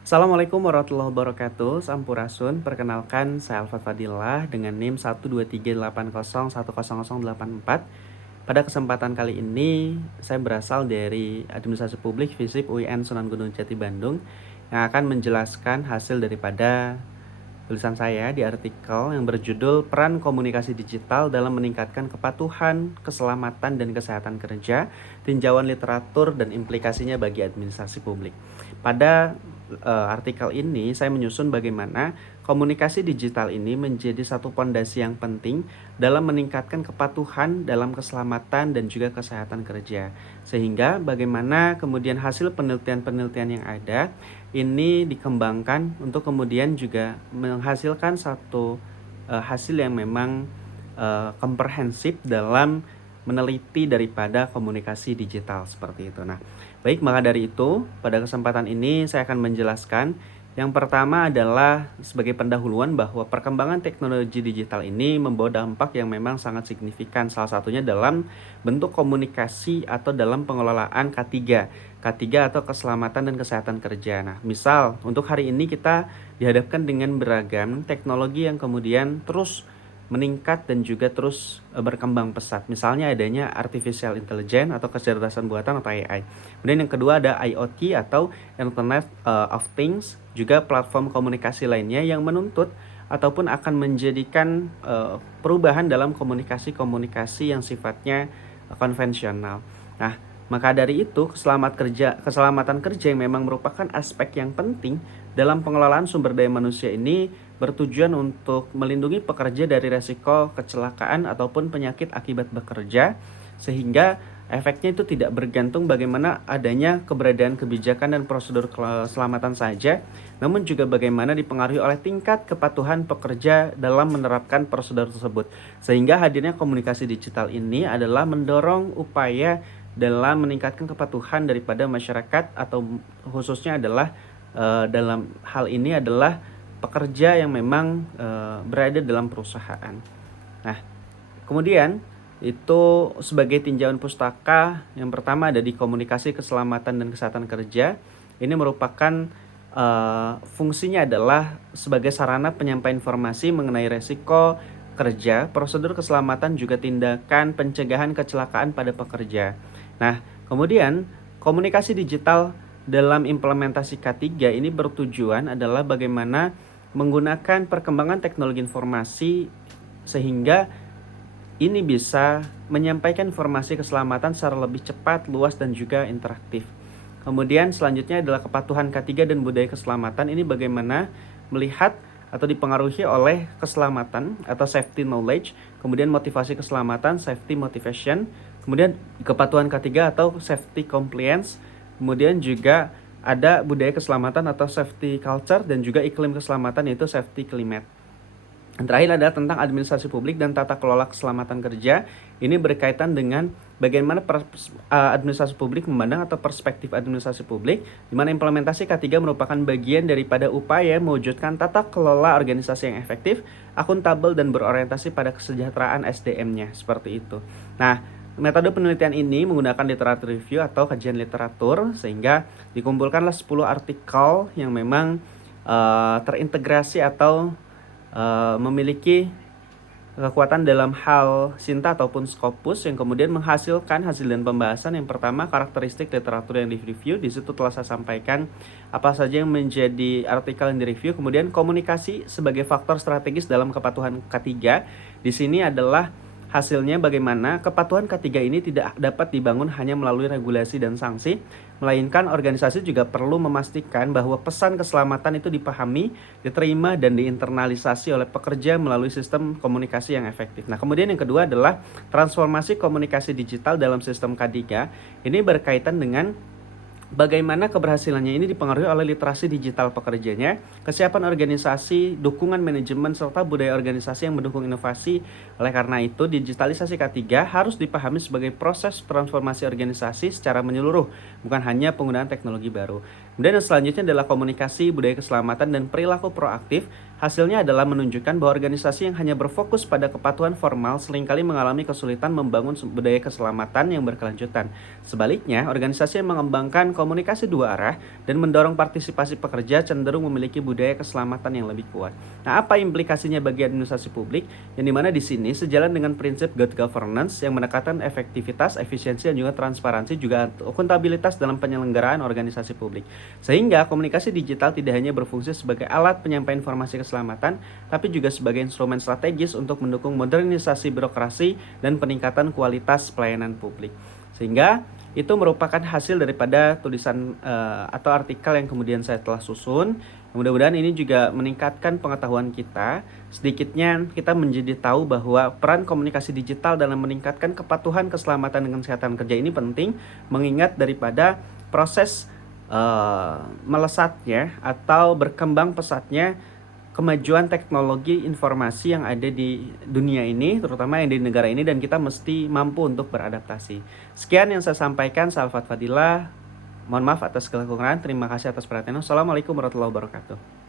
Assalamualaikum warahmatullahi wabarakatuh. Sampurasun. Perkenalkan, saya Alfat Fadilah dengan NIM 12380101084. Pada kesempatan kali ini, saya berasal dari Administrasi Publik FISIP UIN Sunan Gunung Jati Bandung yang akan menjelaskan hasil daripada tulisan saya di artikel yang berjudul Peran Komunikasi Digital dalam Meningkatkan Kepatuhan, Keselamatan, dan Kesehatan Kerja, Tinjauan Literatur, dan Implikasinya bagi Administrasi Publik. Pada artikel ini saya menyusun bagaimana komunikasi digital ini menjadi satu pondasi yang penting dalam meningkatkan kepatuhan dalam keselamatan dan juga kesehatan kerja. Sehingga bagaimana kemudian hasil penelitian-penelitian yang ada ini dikembangkan untuk kemudian juga menghasilkan satu hasil yang memang komprehensif dalam meneliti daripada komunikasi digital seperti itu. Nah, baik, maka dari itu pada kesempatan ini saya akan menjelaskan. Yang pertama adalah sebagai pendahuluan bahwa perkembangan teknologi digital ini membawa dampak yang memang sangat signifikan, salah satunya dalam bentuk komunikasi atau dalam pengelolaan K3 atau keselamatan dan kesehatan kerja. Nah, misal untuk hari ini kita dihadapkan dengan beragam teknologi yang kemudian terus meningkat dan juga terus berkembang pesat. Misalnya adanya artificial intelligence atau kecerdasan buatan atau AI. Kemudian yang kedua ada IoT atau Internet of Things, juga platform komunikasi lainnya yang menuntut ataupun akan menjadikan perubahan dalam komunikasi-komunikasi yang sifatnya konvensional. Nah, maka dari itu keselamatan kerja yang memang merupakan aspek yang penting dalam pengelolaan sumber daya manusia ini bertujuan untuk melindungi pekerja dari resiko kecelakaan ataupun penyakit akibat bekerja, sehingga efeknya itu tidak bergantung bagaimana adanya keberadaan kebijakan dan prosedur keselamatan saja, namun juga bagaimana dipengaruhi oleh tingkat kepatuhan pekerja dalam menerapkan prosedur tersebut. Sehingga hadirnya komunikasi digital ini adalah mendorong upaya dalam meningkatkan kepatuhan daripada masyarakat, atau khususnya adalah dalam hal ini adalah pekerja yang memang berada dalam perusahaan. Nah, kemudian itu sebagai tinjauan pustaka yang pertama ada di komunikasi keselamatan dan kesehatan kerja. Ini merupakan fungsinya adalah sebagai sarana penyampaian informasi mengenai resiko kerja, prosedur keselamatan, juga tindakan pencegahan kecelakaan pada pekerja. Nah, kemudian komunikasi digital dalam implementasi K3 ini bertujuan adalah bagaimana menggunakan perkembangan teknologi informasi sehingga ini bisa menyampaikan informasi keselamatan secara lebih cepat, luas, dan juga interaktif. Kemudian selanjutnya adalah kepatuhan K3 dan budaya keselamatan. Ini bagaimana melihat atau dipengaruhi oleh keselamatan atau safety knowledge, kemudian motivasi keselamatan, safety motivation, kemudian kepatuhan K3 atau safety compliance, kemudian juga ada budaya keselamatan atau safety culture, dan juga iklim keselamatan yaitu safety climate. Yang terakhir adalah tentang administrasi publik dan tata kelola keselamatan kerja. Ini berkaitan dengan bagaimana administrasi publik memandang atau perspektif administrasi publik, di mana implementasi K3 merupakan bagian daripada upaya mewujudkan tata kelola organisasi yang efektif, akuntabel, dan berorientasi pada kesejahteraan SDM-nya, seperti itu. Nah, metode penelitian ini menggunakan literatur review atau kajian literatur, sehingga dikumpulkanlah 10 artikel yang memang terintegrasi atau memiliki kekuatan dalam hal Sinta ataupun Scopus, yang kemudian menghasilkan hasil dan pembahasan. Yang pertama, karakteristik literatur yang di-review. Di situ telah saya sampaikan apa saja yang menjadi artikel yang di-review. Kemudian komunikasi sebagai faktor strategis dalam kepatuhan K3. Di sini adalah hasilnya bagaimana kepatuhan K3 ini tidak dapat dibangun hanya melalui regulasi dan sanksi, melainkan organisasi juga perlu memastikan bahwa pesan keselamatan itu dipahami, diterima, dan diinternalisasi oleh pekerja melalui sistem komunikasi yang efektif. Nah, kemudian yang kedua adalah transformasi komunikasi digital dalam sistem K3. Ini berkaitan dengan bagaimana keberhasilannya ini dipengaruhi oleh literasi digital pekerjanya, kesiapan organisasi, dukungan manajemen, serta budaya organisasi yang mendukung inovasi. Oleh karena itu, digitalisasi K3 harus dipahami sebagai proses transformasi organisasi secara menyeluruh, bukan hanya penggunaan teknologi baru. Kemudian yang selanjutnya adalah komunikasi, budaya keselamatan, dan perilaku proaktif. Hasilnya adalah menunjukkan bahwa organisasi yang hanya berfokus pada kepatuhan formal seringkali mengalami kesulitan membangun budaya keselamatan yang berkelanjutan. Sebaliknya, organisasi yang mengembangkan komunikasi dua arah dan mendorong partisipasi pekerja cenderung memiliki budaya keselamatan yang lebih kuat. Nah, apa implikasinya bagi administrasi publik? Yang dimana di sini sejalan dengan prinsip good governance yang menekankan efektivitas, efisiensi, dan juga transparansi, juga akuntabilitas dalam penyelenggaraan organisasi publik. Sehingga komunikasi digital tidak hanya berfungsi sebagai alat penyampaian informasi keselamatan, tapi juga sebagai instrumen strategis untuk mendukung modernisasi birokrasi dan peningkatan kualitas pelayanan publik. Sehingga itu merupakan hasil daripada tulisan atau artikel yang kemudian saya telah susun. Mudah-mudahan ini juga meningkatkan pengetahuan kita. Sedikitnya kita menjadi tahu bahwa peran komunikasi digital dalam meningkatkan kepatuhan keselamatan dan kesehatan kerja ini penting, mengingat daripada proses melesatnya atau berkembang pesatnya kemajuan teknologi informasi yang ada di dunia ini, terutama yang di negara ini, dan kita mesti mampu untuk beradaptasi. Sekian yang saya sampaikan, Salfat Fadilah. Mohon maaf atas kekurangan. Terima kasih atas perhatiannya. Assalamualaikum warahmatullahi wabarakatuh.